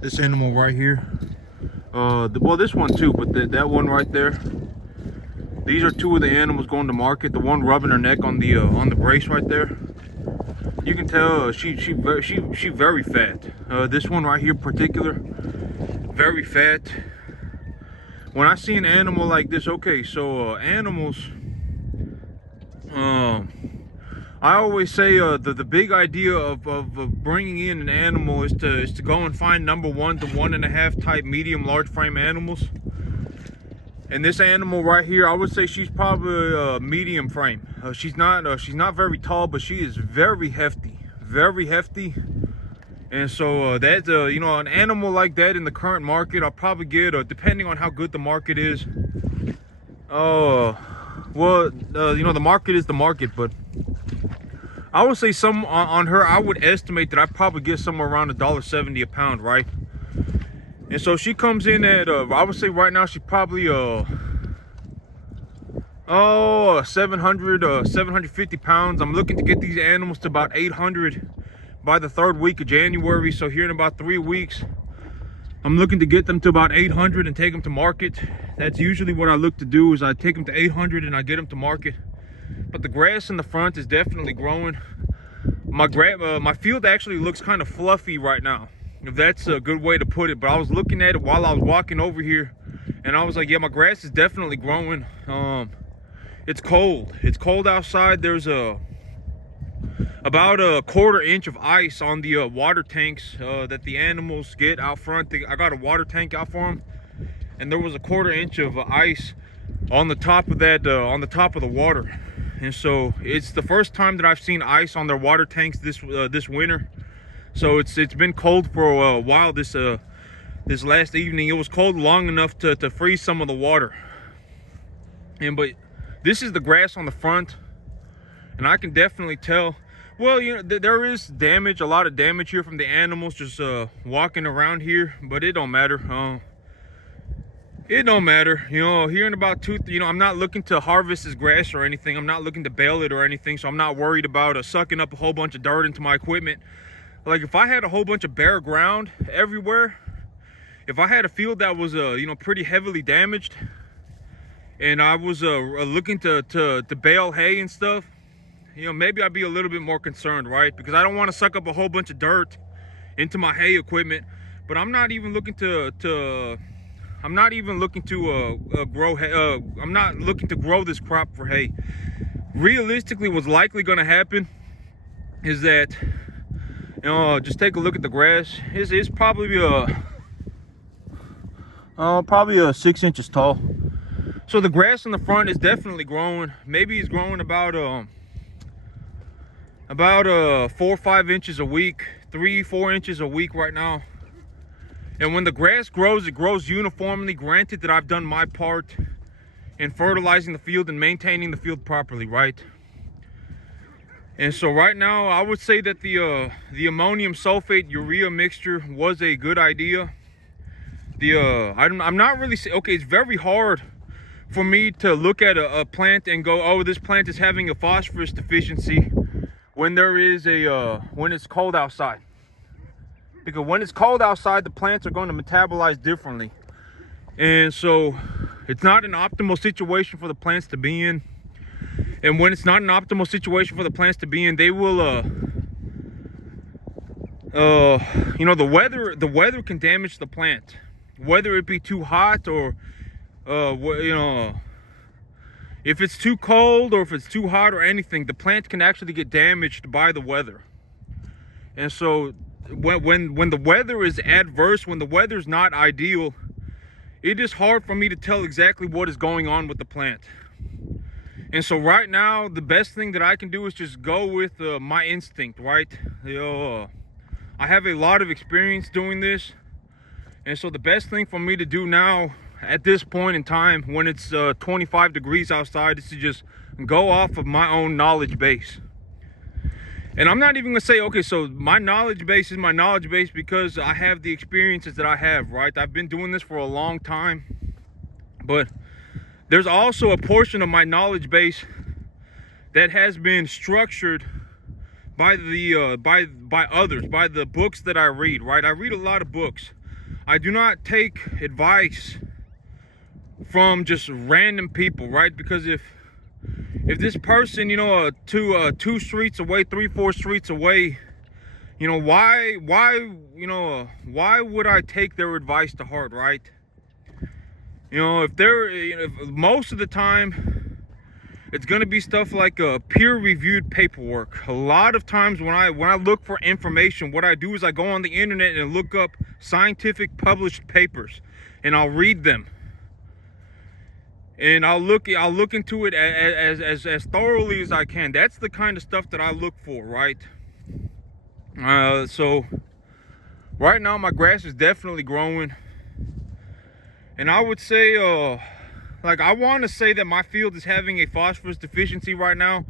This animal right here. Well, this one too, but that one right there. These are two of the animals going to market. The one rubbing her neck on the brace right there. You can tell she very fat. This one right here, particular, very fat. When I see an animal like this, okay, so animals. I always say the big idea of bringing in an animal is to go and find number 1 to 1.5 type medium large frame animals. And this animal right here, I would say she's probably medium frame. She's not very tall, but she is very hefty, very hefty. And so that's you know, an animal like that in the current market, I'll probably get depending on how good the market is. Well, you know, the market is the market, but I would say some on her. I would estimate that I probably get somewhere around $1.70 a pound, right? And so she comes in at I would say right now she's probably 750 pounds. I'm looking to get these animals to about 800 by the 3rd week of January. So here in about 3 weeks, I'm looking to get them to about 800 and take them to market. That's usually what I look to do, is I take them to 800 and I get them to market. But the grass in the front is definitely growing. My field actually looks kind of fluffy right now, if that's a good way to put it. But I was looking at it while I was walking over here, and I was like, yeah, my grass is definitely growing. It's cold. It's cold outside. There's about a 1/4 inch of ice on the water tanks that the animals get out front. I got a water tank out for them, and there was a 1/4 inch of ice on the top of that, on the top of the water. And so it's the first time that I've seen ice on their water tanks this winter. So it's been cold for a while. This last evening, it was cold long enough to freeze some of the water. But this is the grass on the front, and I can definitely tell. Well, you know, there is damage, a lot of damage here from the animals just walking around here, but it don't matter. It don't matter, you know. Here in about you know, I'm not looking to harvest this grass or anything. I'm not looking to bale it or anything, so I'm not worried about sucking up a whole bunch of dirt into my equipment. Like, if I had a whole bunch of bare ground everywhere, if I had a field that was you know, pretty heavily damaged, and I was looking to bale hay and stuff, you know, maybe I'd be a little bit more concerned, right? Because I don't want to suck up a whole bunch of dirt into my hay equipment. But I'm not even looking to I'm not even looking to grow hay. I'm not looking to grow this crop for hay. Realistically, what's likely going to happen is that, you know, just take a look at the grass. It's probably probably 6 inches tall. So the grass in the front is definitely growing. Maybe it's growing about 4 or 5 inches a week, 3-4 inches a week right now. And when the grass grows, it grows uniformly. Granted that I've done my part in fertilizing the field and maintaining the field properly, right? And so right now, I would say that the ammonium sulfate urea mixture was a good idea. I'm not really, okay, it's very hard for me to look at a plant and go, oh, this plant is having a phosphorus deficiency when there is when it's cold outside. Because when it's cold outside, the plants are going to metabolize differently. And so it's not an optimal situation for the plants to be in. And when it's not an optimal situation for the plants to be in, they will, you know, the weather can damage the plant. Whether it be too hot or, you know, if it's too cold or if it's too hot or anything, the plant can actually get damaged by the weather. And so when the weather is adverse, when the weather's not ideal, it is hard for me to tell exactly what is going on with the plant. And so right now, the best thing that I can do is just go with my instinct, right? You know, I have a lot of experience doing this. And so the best thing for me to do now at this point in time, when it's 25 degrees outside, is to just go off of my own knowledge base. And I'm not even gonna say, okay, so my knowledge base is my knowledge base because I have the experiences that I have, right? I've been doing this for a long time. But there's also a portion of my knowledge base that has been structured by the by others, by the books that I read, right? I read a lot of books. I do not take advice from just random people, right? Because if this person, you know, two streets away, 3-4 streets away, you know, why would I take their advice to heart, right? You know, if most of the time it's gonna be stuff like peer-reviewed paperwork. A lot of times when I look for information, what I do is I go on the internet and look up scientific published papers, and I'll read them. And I'll look into it as thoroughly as I can. That's the kind of stuff that I look for, right? So right now my grass is definitely growing, and I would say like, I want to say that my field is having a phosphorus deficiency right now,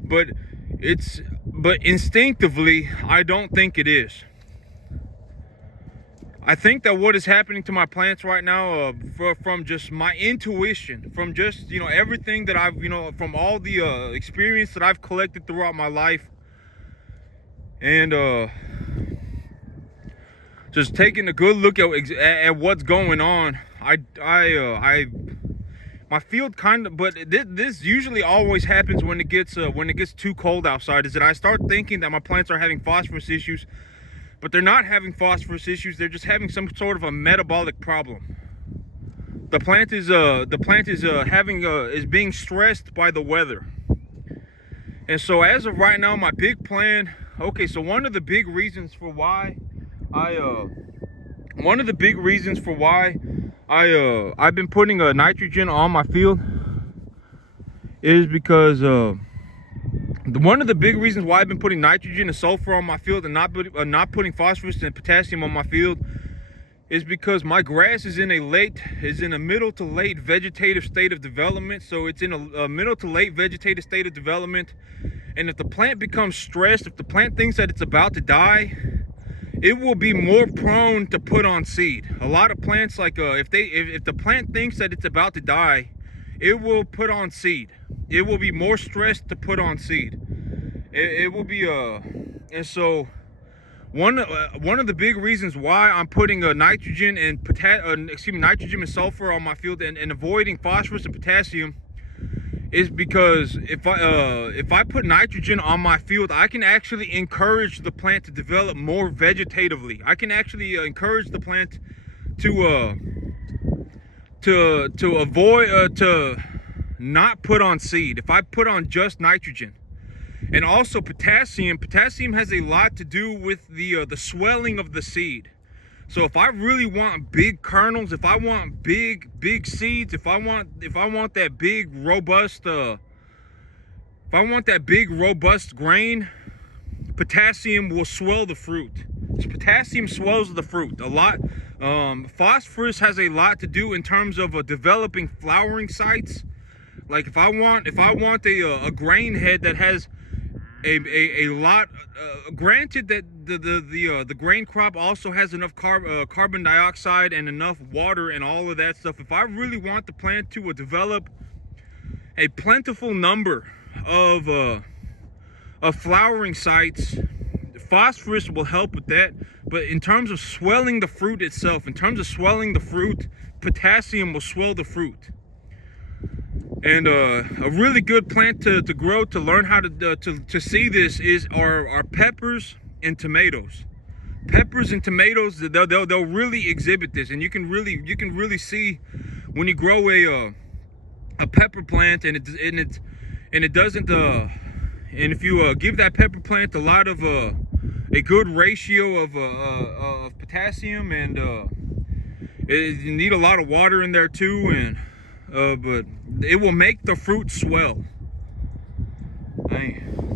but instinctively I don't think it is. I think that what is happening to my plants right now, from just my intuition, from just, you know, everything that I've, you know, from all the experience that I've collected throughout my life, and just taking a good look at what's going on, my field kind of, but this usually always happens when it gets too cold outside, is that I start thinking that my plants are having phosphorus issues. But they're not having phosphorus issues. They're just having some sort of a metabolic problem. The plant is being stressed by the weather. And so as of right now, my big plan. Okay, so one of the big reasons for why I've been putting nitrogen on my field is because one of the big reasons why I've been putting nitrogen and sulfur on my field and not putting phosphorus and potassium on my field is because my grass is in a middle to late vegetative state of development. So it's in a middle to late vegetative state of development, and if the plant becomes stressed, if the plant thinks that it's about to die, it will be more prone to put on seed. A lot of plants, like if the plant thinks that it's about to die, it will put on seed. It will be more stressed to put on seed. It will be and so one of the big reasons why I'm putting nitrogen and nitrogen and sulfur on my field and avoiding phosphorus and potassium is because if I put nitrogen on my field, I can actually encourage the plant to develop more vegetatively. I can actually encourage the plant to avoid to not put on seed if I put on just nitrogen. And also potassium has a lot to do with the swelling of the seed. So if I really want big kernels, if I want big seeds, if I want that big robust grain, potassium will swell the fruit. So potassium swells the fruit a lot. Phosphorus has a lot to do in terms of developing flowering sites. Like if I want a grain head that has a lot, granted that the grain crop also has enough carbon dioxide and enough water and all of that stuff. If I really want the plant to develop a plentiful number of flowering sites, phosphorus will help with that. But in terms of swelling the fruit itself, potassium will swell the fruit. And a really good plant to grow, to learn how to see this, are peppers and tomatoes. Peppers and tomatoes, they'll really exhibit this, and you can really see when you grow a pepper plant and it doesn't and if you give that pepper plant a lot of a good ratio of potassium, and you need a lot of water in there too, and but it will make the fruit swell.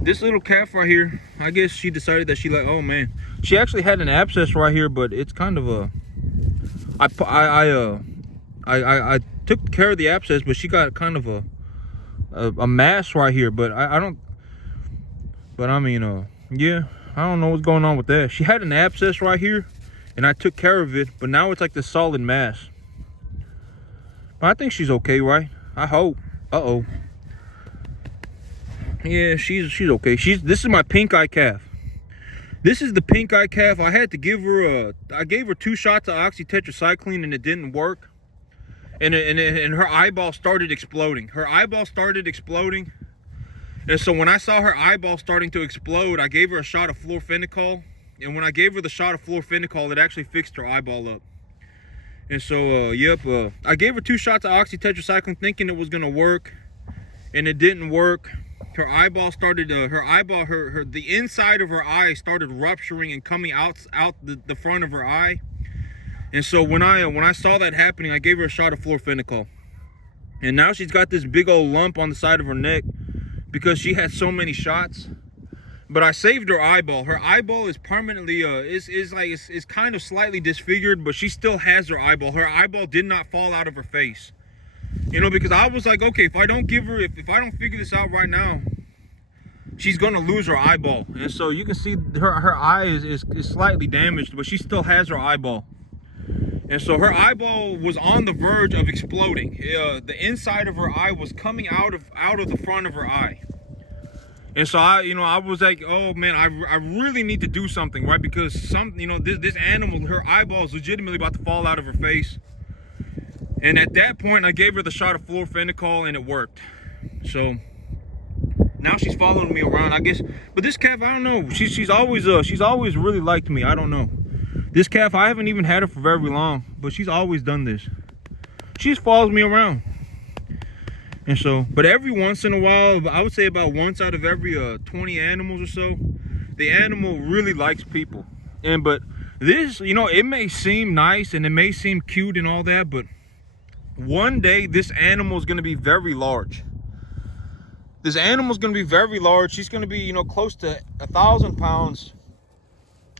This little calf right here, I guess she decided that oh man, she actually had an abscess right here, but it's kind of I took care of the abscess, but she got kind of a mass right here, but I mean yeah, I don't know what's going on with that. She had an abscess right here and I took care of it, but now it's like this solid mass. I think she's okay, right? I hope. Uh-oh. Yeah, she's okay. This is my pink eye calf. This is the pink eye calf. I had to give her I gave her 2 shots of oxytetracycline and it didn't work. And her eyeball started exploding. Her eyeball started exploding. And so when I saw her eyeball starting to explode, I gave her a shot of fluorophenical. And when I gave her the shot of fluorophenical, it actually fixed her eyeball up. And so, I gave her 2 shots of oxytetracycline thinking it was gonna work, and it didn't work. Her eyeball started, the inside of her eye started rupturing and coming out the front of her eye. And so when I saw that happening, I gave her a shot of fluorophenical. And now she's got this big old lump on the side of her neck because she had so many shots. But I saved her eyeball. Her eyeball is permanently is kind of slightly disfigured, but she still has her eyeball. Her eyeball did not fall out of her face. You know, because I was like, okay, if I don't figure this out right now, she's gonna lose her eyeball. And so you can see her eye is slightly damaged, but she still has her eyeball. And so her eyeball was on the verge of exploding. The inside of her eye was coming out of the front of her eye. And so I was like, oh man, I really need to do something, right? Because this animal, her eyeball is legitimately about to fall out of her face. And at that point, I gave her the shot of fluorophenical and it worked. So now she's following me around, I guess. But this calf, I don't know. She's always really liked me. I don't know. This calf, I haven't even had her for very long, but she's always done this. She just follows me around. And so, but every once in a while, I would say about once out of every 20 animals or so, the animal really likes people. But this, it may seem nice and it may seem cute and all that, but one day this animal is going to be very large. This animal is going to be very large. She's going to be, close to 1,000 pounds.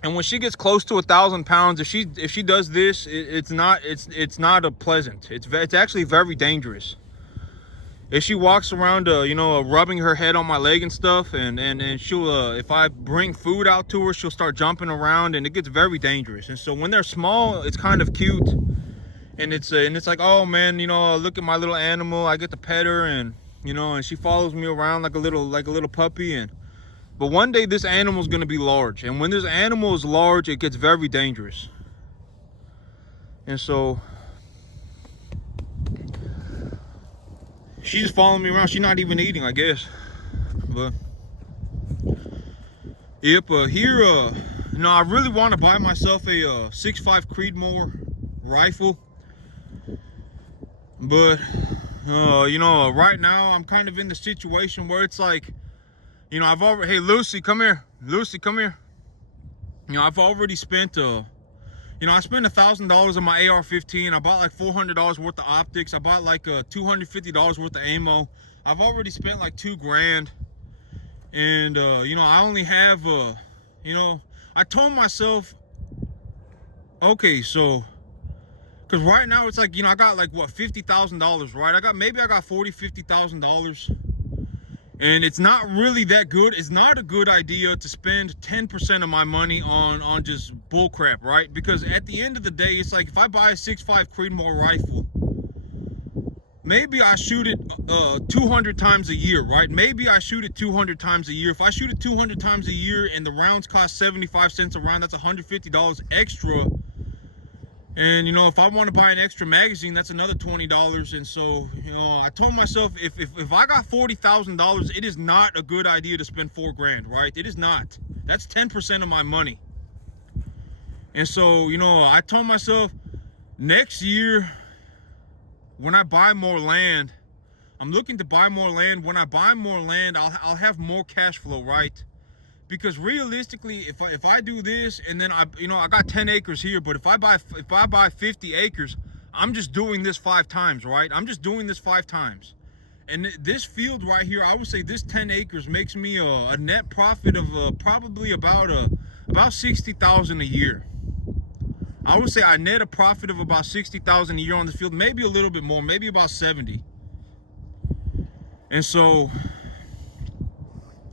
And when she gets close to 1,000 pounds, if she does this, it's not a pleasant. It's actually very dangerous. If she walks around, rubbing her head on my leg and stuff, and she'll, if I bring food out to her, she'll start jumping around, and it gets very dangerous. And so when they're small, it's kind of cute, and it's like, oh man, look at my little animal. I get to pet her, and and she follows me around like a little puppy. But one day this animal's gonna be large, and when this animal is large, it gets very dangerous. And so she's just following me around. She's not even eating, I guess. But yep, here, I really want to buy myself a 6.5 Creedmoor rifle. But right now I'm kind of in the situation where it's like, hey Lucy, come here. Lucy, come here. I've already spent I spent $1,000 on my AR-15. I bought like $400 worth of optics. I bought like $250 worth of ammo. I've already spent like $2,000. And I only have I told myself, okay, so because right now it's like, I got like what, $50,000, right? I got $50,000. And it's not really that good. It's not a good idea to spend 10% of my money on just bull crap, right? Because at the end of the day, it's like if I buy a 6.5 Creedmoor rifle, maybe I shoot it 200 times a year, right? Maybe I shoot it 200 times a year. If I shoot it 200 times a year and the rounds cost 75 cents a round, that's $150 extra. And if I want to buy an extra magazine, that's another $20. And so I told myself, if I got $40,000, it is not a good idea to spend $4,000, right? It is not. That's 10% of my money. And so I told myself, next year when I buy more land, I'm looking to buy more land. When I buy more land, I'll have more cash flow, right? Because realistically, if I do this and then I got 10 acres here, but if I buy 50 acres, I'm just doing this 5 times, right? I'm just doing this 5 times. And this field right here, I would say this 10 acres makes me a net profit of probably about $60,000 a year. I would say I net a profit of about $60,000 a year on the field, maybe a little bit more, maybe about 70. And so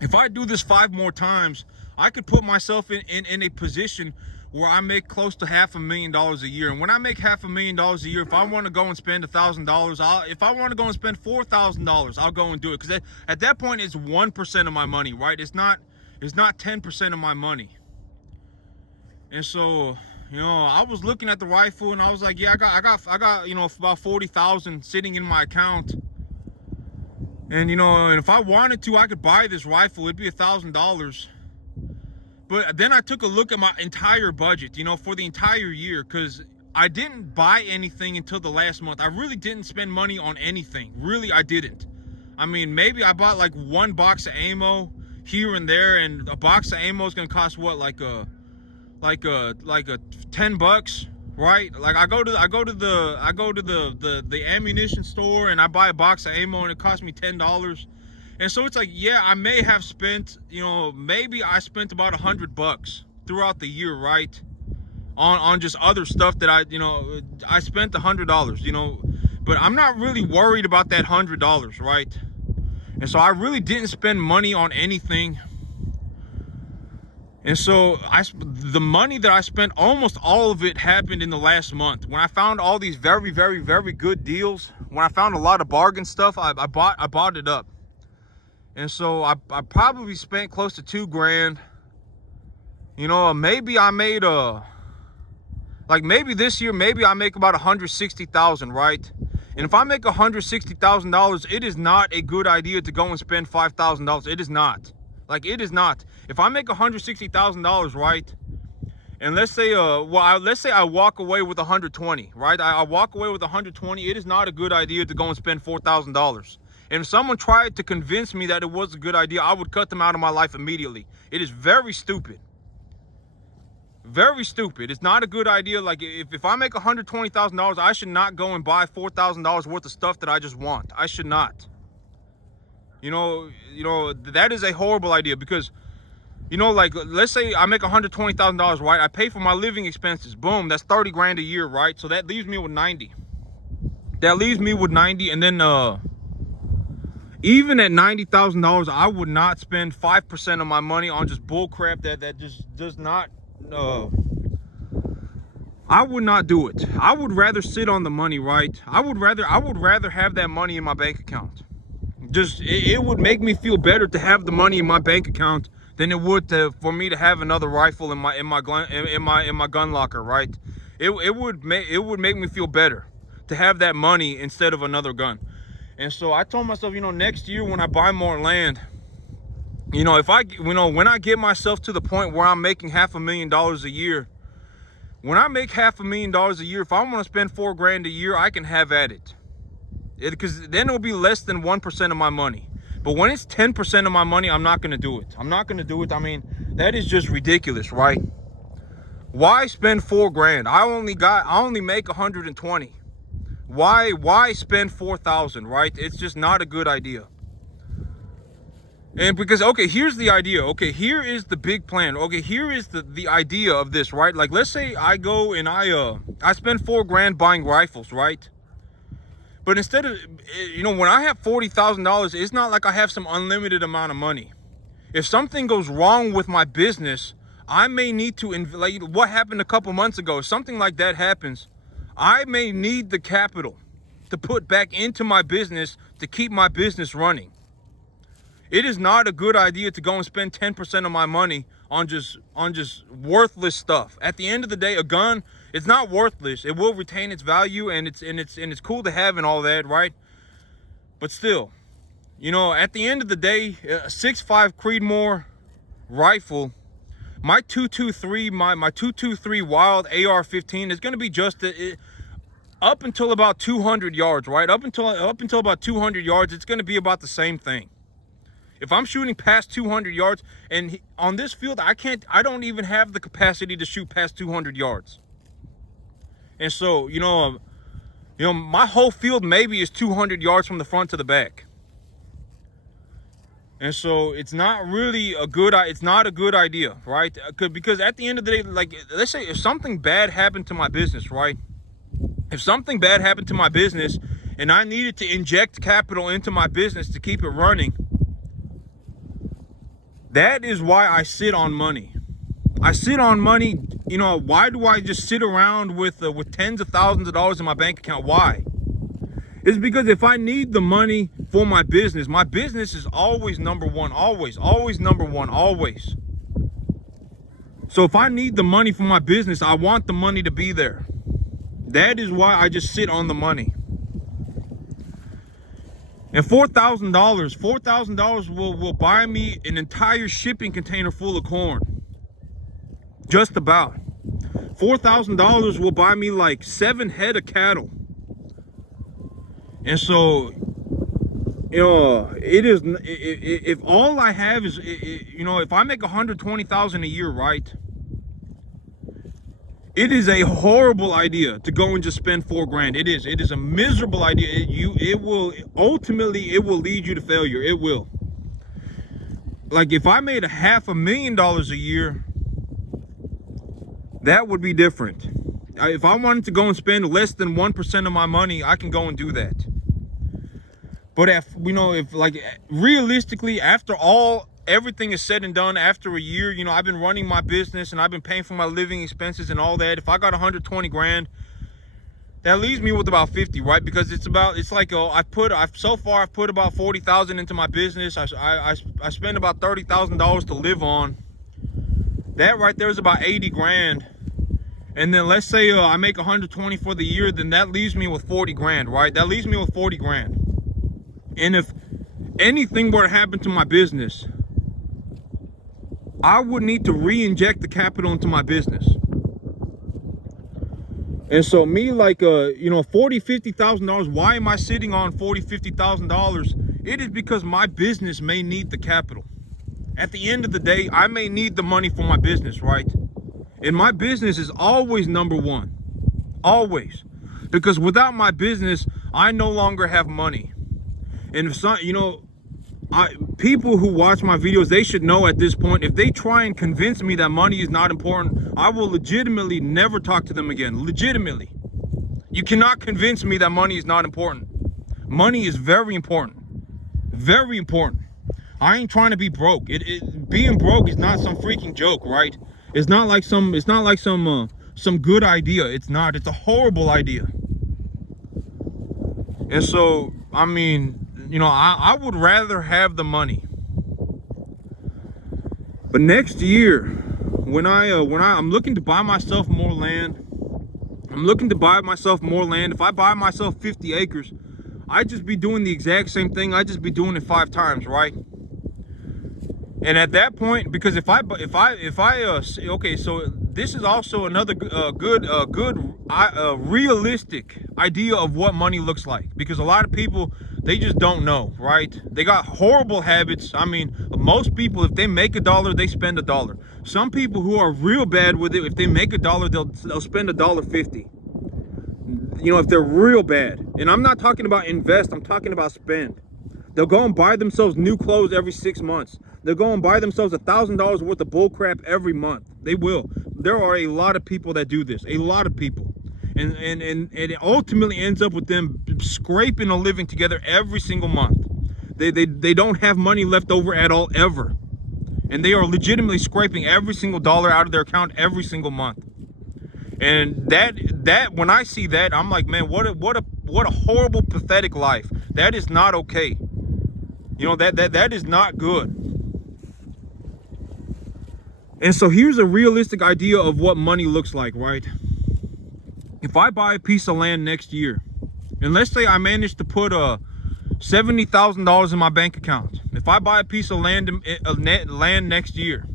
if I do this 5 more times, I could put myself in a position where I make close to $500,000 a year. And when I make $500,000 a year, if I want to go and spend $1,000, if I want to go and spend $4,000, I'll go and do it. Because at that point, it's 1% of my money, right? It's not 10% of my money. And so, I was looking at the rifle and I was like, yeah, I got, about 40,000 sitting in my account. And and if I wanted to, I could buy this rifle. It'd be $1,000. But then I took a look at my entire budget, for the entire year, because I didn't buy anything until the last month. I really didn't spend money on anything. Really, I didn't. I mean, maybe I bought like one box of ammo here and there, and a box of ammo is gonna cost what, like a $10, right? Like I go to the ammunition store and I buy a box of ammo and it costs me $10. And so it's like, yeah, I may have spent, maybe I spent about $100 throughout the year, right? On just other stuff that I spent $100, but I'm not really worried about that $100, right? And so I really didn't spend money on anything. And so the money that I spent, almost all of it happened in the last month. When I found all these very, very, very good deals, when I found a lot of bargain stuff, I bought it up. And so I probably spent close to $2 grand. Maybe I made maybe this year, maybe I make about 160,000, right? And if I make $160,000, it is not a good idea to go and spend $5,000. It is not. Like, it is not. If I make $160,000, right? And let's say I walk away with 120, right? I walk away with 120. It is not a good idea to go and spend $4,000. And if someone tried to convince me that it was a good idea, I would cut them out of my life immediately. It is very stupid. Very stupid. It's not a good idea. Like, if I make $120,000, I should not go and buy $4,000 worth of stuff that I just want. I should not. That is a horrible idea, because, like, let's say I make $120,000, right? I pay for my living expenses. Boom, that's 30 grand a year, right? So that leaves me with 90. That leaves me with 90, and then even at $90,000, I would not spend 5% of my money on just bull crap that just does not. I would not do it. I would rather sit on the money, right? I would rather have that money in my bank account. It would make me feel better to have the money in my bank account than it would for me to have another rifle in my gun locker, right? It would make me feel better to have that money instead of another gun. And so I told myself, next year when I buy more land, when I get myself to the point where I'm making $500,000 a year, when I make $500,000 a year, if I want to spend $4 grand a year, I can have at it. Because then it'll be less than 1% of my money. But when it's 10% of my money, I'm not going to do it. I'm not going to do it. I mean, that is just ridiculous, right? Why spend $4 grand? I only make 120. Why spend 4,000, right? It's just not a good idea. And because, okay, here's the idea. Okay, here is the big plan. Okay, here is the idea of this, right? Like, let's say I go and I spend $4 grand buying rifles, right? But instead of, when I have $40,000, it's not like I have some unlimited amount of money. If something goes wrong with my business, I may need to, like what happened a couple months ago, if something like that happens, I may need the capital to put back into my business to keep my business running. It is not a good idea to go and spend 10% of my money on just worthless stuff. At the end of the day, a gun, it's not worthless. It will retain its value, and it's cool to have and all that, right? But still, at the end of the day, a 6.5 Creedmoor rifle, my 223 Wild AR-15 is going to be just up until about 200 yards, right? Up until about 200 yards, it's going to be about the same thing. If I'm shooting past 200 yards, and on this field, I don't even have the capacity to shoot past 200 yards. And so, my whole field maybe is 200 yards from the front to the back. And so it's not really a good idea, right? Because at the end of the day, like, let's say if something bad happened to my business, right? If something bad happened to my business and I needed to inject capital into my business to keep it running, that is why I sit on money. I sit on money. Why do I just sit around with tens of thousands of dollars in my bank account? Why? It's because if I need the money for my business is always number one. Always number one, always. So if I need the money for my business, I want the money to be there. That is why I just sit on the money. And $4,000 will buy me an entire shipping container full of corn. Just about. $4,000 will buy me like 7 head of cattle. And so, it is, if all I have is, if I make 120,000 a year, right? It is a horrible idea to go and just spend $4 grand. It is a miserable idea. It will lead you to failure. It will. Like if I made $500,000 a year, that would be different. If I wanted to go and spend less than 1% of my money, I can go and do that. But if realistically, after everything is said and done, after a year, I've been running my business and I've been paying for my living expenses and all that. If I got 120 grand, that leaves me with about 50, right? Because so far I've put about 40,000 into my business. I spend about $30,000 to live on. That right there is about 80 grand. And then let's say I make 120 for the year, then that leaves me with 40 grand, right? That leaves me with 40 grand. And if anything were to happen to my business, I would need to re-inject the capital into my business. And so me, $40,000-$50,000, why am I sitting on $40,000-$50,000? It is because my business may need the capital. At the end of the day, I may need the money for my business, right? And my business is always number one. Always. Because without my business, I no longer have money. And if people who watch my videos, they should know at this point, if they try and convince me that money is not important, I will legitimately never talk to them again. Legitimately. You cannot convince me that money is not important. Money is very important. Very important. I ain't trying to be broke. Being broke is not some freaking joke, right? It's not like some good idea. It's not. It's a horrible idea. And so, I would rather have the money. But next year, when I'm looking to buy myself more land, if I buy myself 50 acres, I'd just be doing the exact same thing. I'd just be doing it 5 times, right? And at that point, because okay, so this is also another good realistic idea of what money looks like, because a lot of people, they just don't know, right? They got horrible habits. Most people, if they make $1, they spend $1. Some people who are real bad with it, if they make $1, they'll spend $1.50. If they're real bad. And I'm not talking about invest, I'm talking about spend. They'll go and buy themselves new clothes every 6 months. They'll go and buy themselves $1,000 worth of bull crap every month. They will. There are a lot of people that do this. A lot of people. And it ultimately ends up with them scraping a living together every single month. They don't have money left over at all, ever. And they are legitimately scraping every single dollar out of their account every single month. And that when I see that, I'm like, man, what a horrible, pathetic life. That is not okay. That is not good. And so here's a realistic idea of what money looks like, right? If I buy a piece of land next year, and let's say I manage to put $70,000 in my bank account. If I buy a piece of land next year,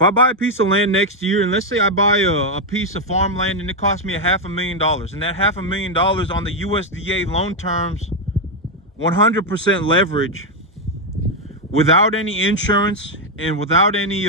and let's say I buy a piece of farmland and it costs me $500,000, and that $500,000 on the USDA loan terms, 100% leverage, without any insurance and without any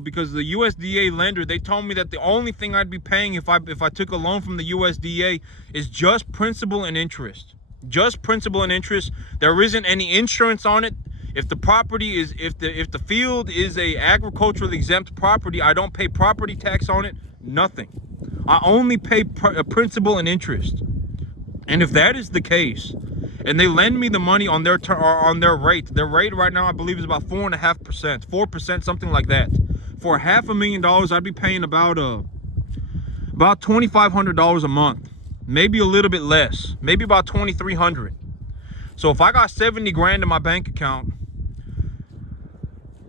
because the USDA lender, they told me that the only thing I'd be paying if I took a loan from the USDA is just principal and interest. Just principal and interest. There isn't any insurance on it. If the property is, if the field is a agriculturally exempt property, I don't pay property tax on it. Nothing. I only pay principal and interest. And if that is the case, and they lend me the money on their rate, their rate right now I believe is about 4.5%, 4%, something like that. For $500,000, I'd be paying about $2,500 a month, maybe a little bit less, maybe about $2,300. So if I got 70 grand in my bank account,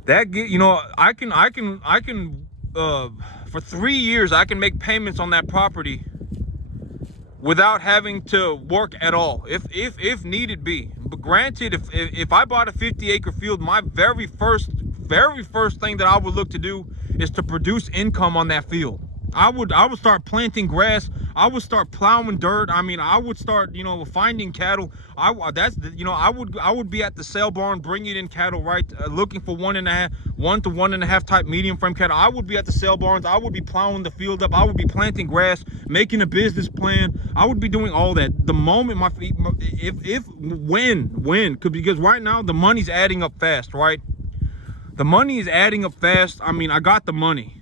That get, I can for 3 years I can make payments on that property without having to work at all, if needed be. But granted, if I bought a 50-acre field, my very first thing that I would look to do is to produce income on that field. I would start planting grass. I would start plowing dirt. I mean, I would start, finding cattle. I would be at the sale barn bringing in cattle, right? Looking for 1 to 1.5 type medium frame cattle. I would be at the sale barns. I would be plowing the field up. I would be planting grass, making a business plan. I would be doing all that. The moment because right now the money's adding up fast, right? The money is adding up fast. I mean, I got the money.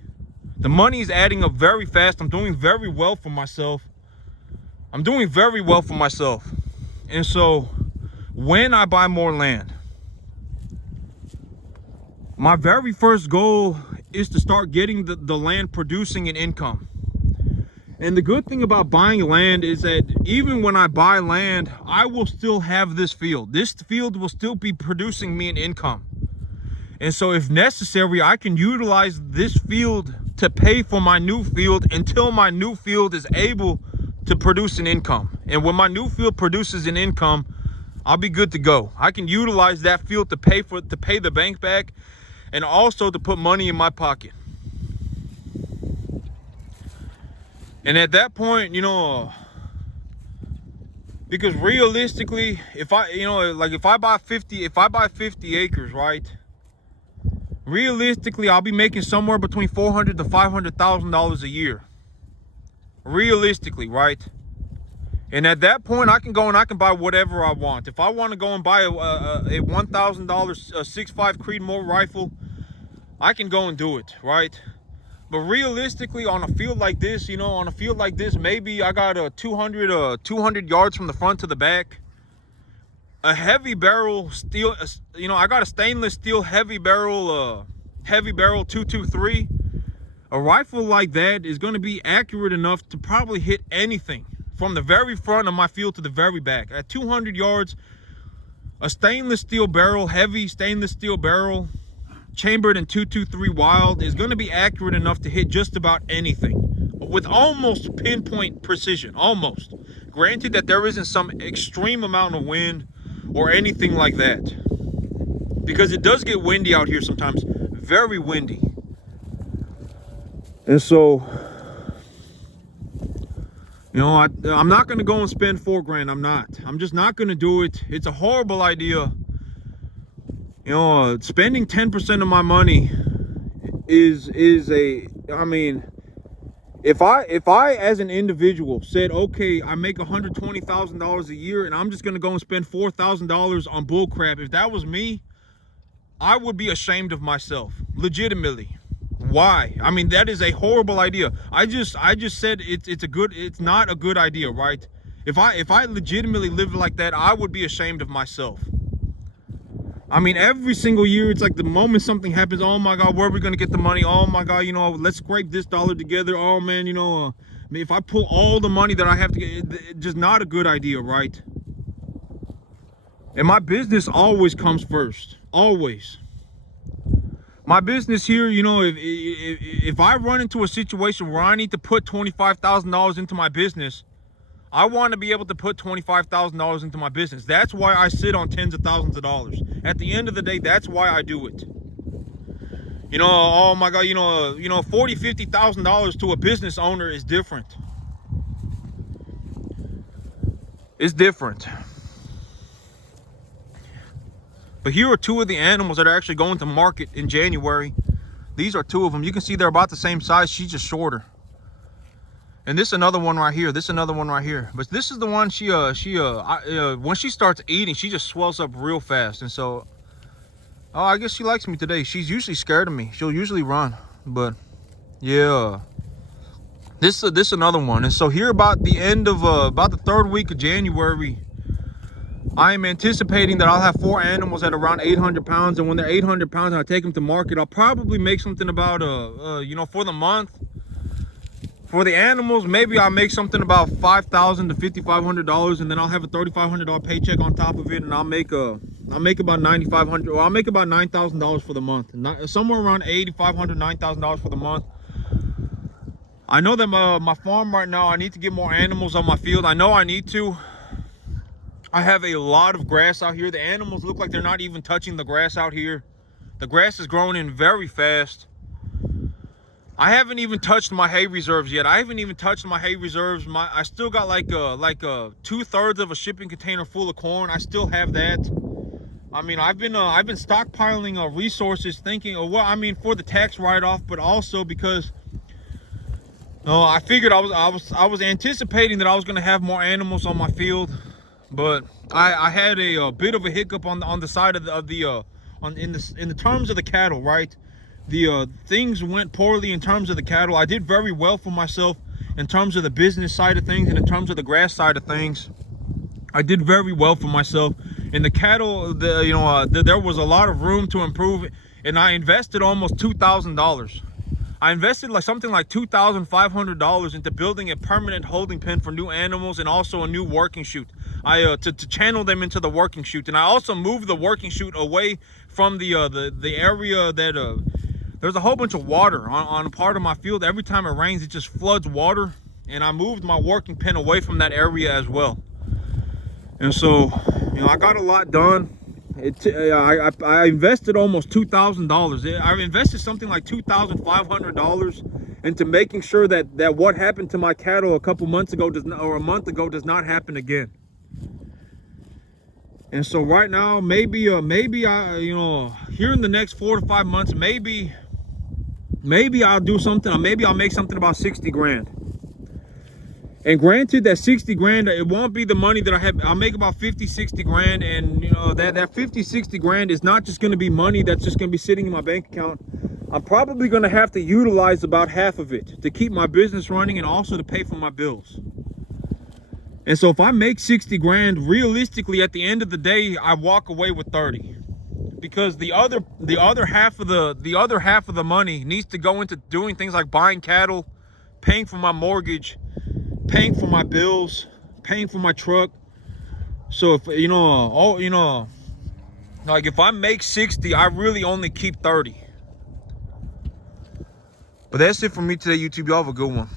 The money is adding up very fast. I'm doing very well for myself. And so when I buy more land, my very first goal is to start getting the land producing an income. And the good thing about buying land is that even when I buy land, I will still have this field. This field will still be producing me an income. And so if necessary, I can utilize this field to pay for my new field until my new field is able to produce an income. And when my new field produces an income, I'll be good to go. I can utilize that field to pay the bank back, and also to put money in my pocket. And at that point, because realistically, if I buy 50 acres, right? Realistically, I'll be making somewhere between $400,000 to $500,000 a year. Realistically, right? And at that point, I can go and I can buy whatever I want. If I want to go and buy a $1,000 6.5 Creedmoor rifle, I can go and do it, right? But realistically, on a field like this, maybe I got a 200 yards from the front to the back. A heavy barrel steel, I got a stainless steel heavy barrel 223. A rifle like that is going to be accurate enough to probably hit anything from the very front of my field to the very back. At 200 yards, a stainless steel barrel, heavy stainless steel barrel, chambered in 223 Wild, is going to be accurate enough to hit just about anything with almost pinpoint precision. Almost. Granted that there isn't some extreme amount of wind or anything like that, because it does get windy out here sometimes, very windy. And so, I'm not going to go and spend $4,000. I'm just not going to do it. It's a horrible idea. Spending 10% of my money if I as an individual said, okay, I make $120,000 a year and I'm just going to go and spend $4,000 on bull crap, if that was me, I would be ashamed of myself, legitimately. Why? I mean, that is a horrible idea. I just said it's not a good idea, right? If I legitimately lived like that, I would be ashamed of myself. I mean, every single year, it's like the moment something happens, oh my God, where are we going to get the money? Oh my God, let's scrape this dollar together. Oh man, if I pull all the money that I have to get, it's just not a good idea, right? And my business always comes first, always. My business here, if I run into a situation where I need to put $25,000 into my business, I want to be able to put $25,000 into my business. That's why I sit on tens of thousands of dollars. At the end of the day, that's why I do it. Oh my God, $40,000, $50,000 to a business owner is different. It's different. But here are two of the animals that are actually going to market in January. These are two of them. You can see they're about the same size. She's just shorter. And this is another one right here. This is another one right here. But this is the one when she starts eating, she just swells up real fast. And so, I guess she likes me today. She's usually scared of me. She'll usually run. But yeah, this is another one. And so here about the end of about the 3rd week of January, I am anticipating that I'll have 4 animals at around 800 pounds. And when they're 800 pounds and I take them to market, I'll probably make something about for the month. for the animals, maybe I'll make something about $5,000 to $5,500, and then I'll have a $3,500 paycheck on top of it, and I'll make about $9,500, or I'll make about $9,000 for the month, somewhere around $8,500, $9,000 for the month. I know that my farm right now, I need to get more animals on my field. I know I need to. I have a lot of grass out here. The animals look like they're not even touching the grass out here. The grass is growing in very fast. I haven't even touched my hay reserves yet. I haven't even touched my hay reserves. I still got like 2/3 of a shipping container full of corn. I still have that. I mean, I've been stockpiling resources, thinking of what, I mean, for the tax write-off, but also because I figured I was anticipating that I was going to have more animals on my field, but I had a bit of a hiccup on the side of in the terms of the cattle, right? The things went poorly in terms of the cattle. I did very well for myself in terms of the business side of things, and in terms of the grass side of things, I did very well for myself. In the cattle, there was a lot of room to improve, and I invested almost $2,000. I invested something like $2,500 into building a permanent holding pen for new animals, and also a new working chute. To channel them into the working chute, and I also moved the working chute away from the area that there's a whole bunch of water on a part of my field. Every time it rains, it just floods water, and I moved my working pen away from that area as well. And so, I got a lot done. I invested almost $2,000. I invested something like $2,500 into making sure that what happened to my cattle a couple months ago or a month ago does not happen again. And so right now, maybe I, here in the next 4 to 5 months, maybe I'll do something, or maybe I'll make something about 60 grand. And granted, that 60 grand, it won't be the money that I have. I'll make about 50, 60 grand. And that 50, 60 grand is not just going to be money that's just going to be sitting in my bank account. I'm probably going to have to utilize about half of it to keep my business running, and also to pay for my bills. And so if I make 60 grand, realistically, at the end of the day, I walk away with 30. Because the other half of the money needs to go into doing things like buying cattle, paying for my mortgage, paying for my bills, paying for my truck. So if like if I make 60, I really only keep 30. But that's it for me today, YouTube. Y'all have a good one.